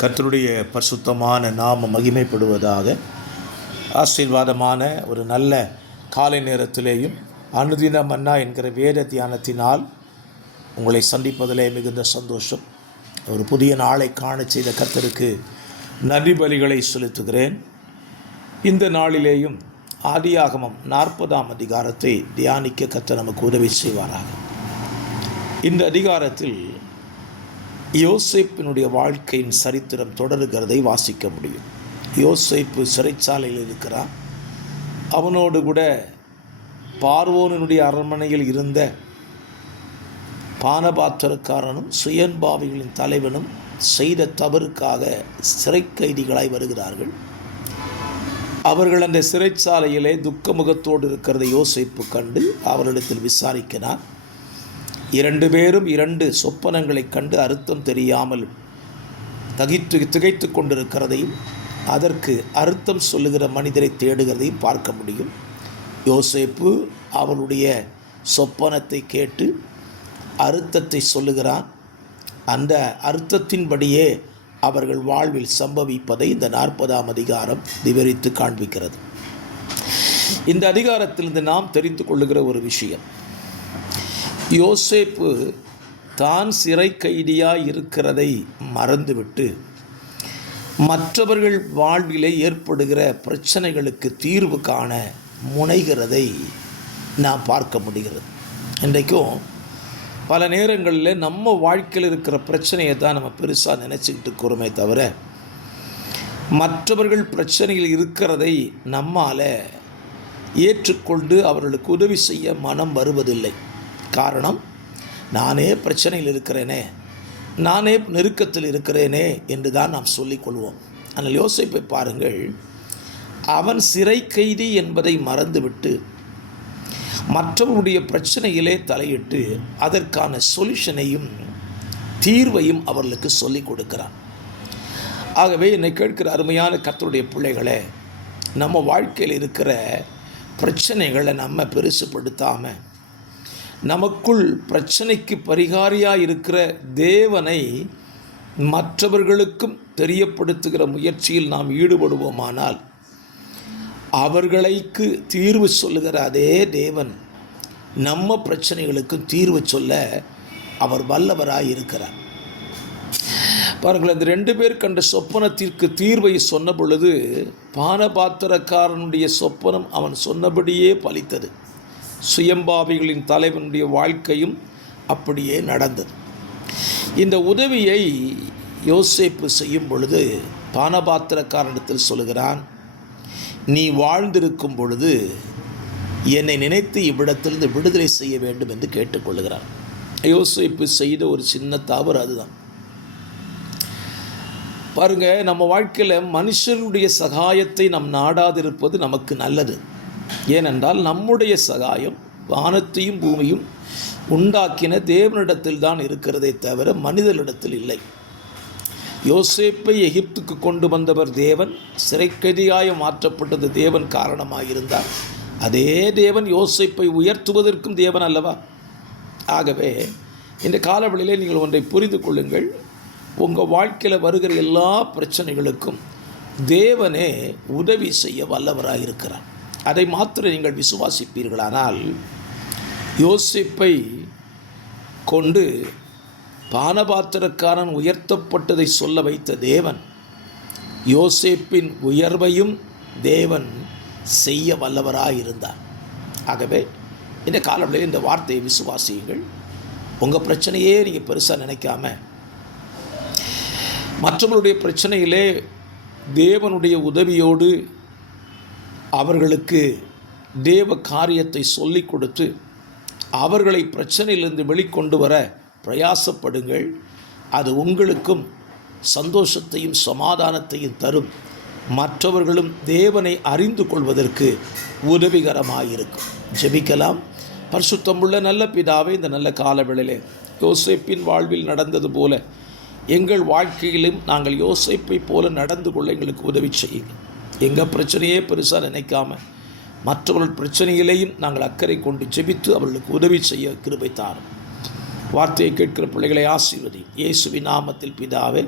கர்த்தருடைய பரிசுத்தமான நாம மகிமைப்படுவதாக. ஆசீர்வாதமான ஒரு நல்ல காலை நேரத்திலேயும் அனுதின மன்னா என்கிற வேத தியானத்தினால் உங்களை சந்திப்பதிலே மிகுந்த சந்தோஷம். ஒரு புதிய நாளை காண செய்த கர்த்தருக்கு நன்றி பலிகளை செலுத்துகிறேன். இந்த நாளிலேயும் ஆதியாகமம் 40ஆம் அதிகாரத்தை தியானிக்க கர்த்தர் நமக்கு உதவி செய்வாராக. இந்த அதிகாரத்தில் யோசேப்பினுடைய வாழ்க்கையின் சரித்திரம் தொடருகிறதை வாசிக்க முடியும். யோசேப்பு சிறைச்சாலையில் இருக்கிறான். அவனோடு கூட பார்வோனுடைய அரண்மனையில் இருந்த பானபாத்திரக்காரனும் சுயன்பாவிகளின் தலைவனும் செய்த தவறுக்காக சிறை கைதிகளாய் வருகிறார்கள். அவர்கள் அந்த சிறைச்சாலையிலே துக்கமுகத்தோடு இருக்கிறதை யோசேப்பு கண்டு அவரிடத்தில் விசாரிக்கிறார். 2 பேரும் 2 சொப்பனங்களைக் கண்டு அர்த்தம் தெரியாமல் திகைத்து கொண்டிருக்கிறதையும் அதற்கு அர்த்தம் சொல்லுகிற மனிதரை தேடுகிறதையும் பார்க்க முடியும். யோசேப்பு அவருடைய சொப்பனத்தை கேட்டு அர்த்தத்தை சொல்லுகிறான். அந்த அர்த்தத்தின்படியே அவர்கள் வாழ்வில் சம்பவிப்பதை இந்த 40ஆம் அதிகாரம் விவரித்து காண்பிக்கிறது. இந்த அதிகாரத்திலிருந்து நாம் தெரிந்து கொள்ளுகிற ஒரு விஷயம், யோசேப்பு தான் சிறை கைதியாக இருக்கிறதை மறந்துவிட்டு மற்றவர்கள் வாழ்விலே ஏற்படுகிற பிரச்சனைகளுக்கு தீர்வு காண முனைகிறதை நாம் பார்க்க முடிகிறது. இன்றைக்கும் பல நேரங்களில் நம்ம வாழ்க்கையில் இருக்கிற பிரச்சனையை தான் நம்ம பெருசாக நினச்சிக்கிட்டு இருக்கிறோமே தவிர மற்றவர்கள் பிரச்சனையில் இருக்கிறதை நம்மால் ஏற்றுக்கொண்டு அவர்களுக்கு உதவி செய்ய மனம் வருவதில்லை. காரணம், நானே பிரச்சனையில் இருக்கிறேனே, நானே நெருக்கத்தில் இருக்கிறேனே என்று தான் நாம் சொல்லிக்கொள்வோம். ஆனால் யோசேப்பை பாருங்கள், அவன் சிறை கைதி என்பதை மறந்துவிட்டு மற்றவருடைய பிரச்சனையிலே தலையிட்டு அதற்கான சொல்யூஷனையும் தீர்வையும் அவர்களுக்கு சொல்லிக் கொடுக்கிறான். ஆகவே என்னை கேட்கிற அருமையான கர்த்தருடைய பிள்ளைகளே, நம்ம வாழ்க்கையில் இருக்கிற பிரச்சனைகளை நம்ம பெருசுப்படுத்தாமல் நமக்குள் பிரச்சனைக்கு பரிகாரியாக இருக்கிற தேவனை மற்றவர்களுக்கும் தெரியப்படுத்துகிற முயற்சியில் நாம் ஈடுபடுவோமானால் அவர்களுக்கு தீர்வு சொல்லுகிற அதே தேவன் நம்ம பிரச்சனைகளுக்கும் தீர்வு சொல்ல அவர் வல்லவராய் இருக்கிறார். பாருங்கள், அந்த 2 பேர் கண்ட சொப்பனத்திற்கு தீர்வை சொன்ன பொழுது பானபாத்திரக்காரனுடைய சொப்பனம் அவன் சொன்னபடியே பலித்தது. சுயம்பாவிகளின் தலைவனுடைய வாழ்க்கையும் அப்படியே நடந்தது. இந்த உதவியை யோசேப்பு செய்யும் பொழுது பானபாத்திரக்காரனிடத்தில் சொல்லுகிறான், நீ வாழ்ந்திருக்கும் பொழுது என்னை நினைத்து இவ்விடத்திலிருந்து விடுதலை செய்ய வேண்டும் என்று கேட்டுக்கொள்ளுகிறான். யோசேப்பு செய்த ஒரு சின்ன தவறு அதுதான். பாருங்க, நம்ம வாழ்க்கையில் மனுஷனுடைய சகாயத்தை நாம் நாடாதிருப்பது நமக்கு நல்லது. ஏனென்றால் நம்முடைய சகாயம் வானத்தையும் பூமியும் உண்டாக்கின தேவனிடத்தில் தான் இருக்கிறதே தவிர மனிதனிடத்தில் இல்லை. யோசேப்பை எகிப்துக்கு கொண்டு வந்தவர் தேவன், சிறைக்கைதியாய் மாற்றப்பட்டது தேவன் காரணமாக இருந்தார். அதே தேவன் யோசேப்பை உயர்த்துவதற்கும் தேவன் அல்லவா? ஆகவே இந்த காலவெளியிலே நீங்கள் ஒன்றை புரிந்து கொள்ளுங்கள், உங்கள் வாழ்க்கையில் வருகிற எல்லா பிரச்சனைகளுக்கும் தேவனே உதவி செய்ய வல்லவராக இருக்கிறார். அதை மாத்திரம் நீங்கள் விசுவாசிப்பீர்களானால் யோசேப்பை கொண்டு பானபாத்திரக்காரன் உயர்த்தப்பட்டதை சொல்ல வைத்த தேவன் யோசேப்பின் உயர்வையும் தேவன் செய்ய வல்லவராக இருந்தார். ஆகவே இந்த காலவெளியில் இந்த வார்த்தையை விசுவாசியுங்கள். உங்கள் பிரச்சனையே நீங்கள் பெருசாக நினைக்காம மற்றவர்களுடைய பிரச்சனையிலே தேவனுடைய உதவியோடு அவர்களுக்கு தேவ காரியத்தை சொல்லிக் கொடுத்து அவர்களை பிரச்சனையிலிருந்து வெளிக்கொண்டு வர பிரயாசப்படுங்கள். அது உங்களுக்கும் சந்தோஷத்தையும் சமாதானத்தையும் தரும். மற்றவர்களும் தேவனை அறிந்து கொள்வதற்கு உதவிகரமாயிருக்கும். ஜெபிக்கலாம். பரிசுத்தமுள்ள நல்ல பிதாவே, இந்த நல்ல காலவேளையிலே யோசேப்பின் வாழ்வில் நடந்தது போல எங்கள் வாழ்க்கையிலும் நாங்கள் யோசேப்பை போல நடந்து கொள்ள எங்களுக்கு உதவி செய்யுங்கள். எங்கள் பிரச்சனையே பெருசாக நினைக்காம மற்றவர்கள் பிரச்சனையிலேயும் நாங்கள் அக்கறை கொண்டு ஜெபித்து அவர்களுக்கு உதவி செய்ய கிருபை தாரும். வார்த்தையை கேட்கிற பிள்ளைகளை ஆசீர்வதி. இயேசுவின் நாமத்தில் பிதாவே,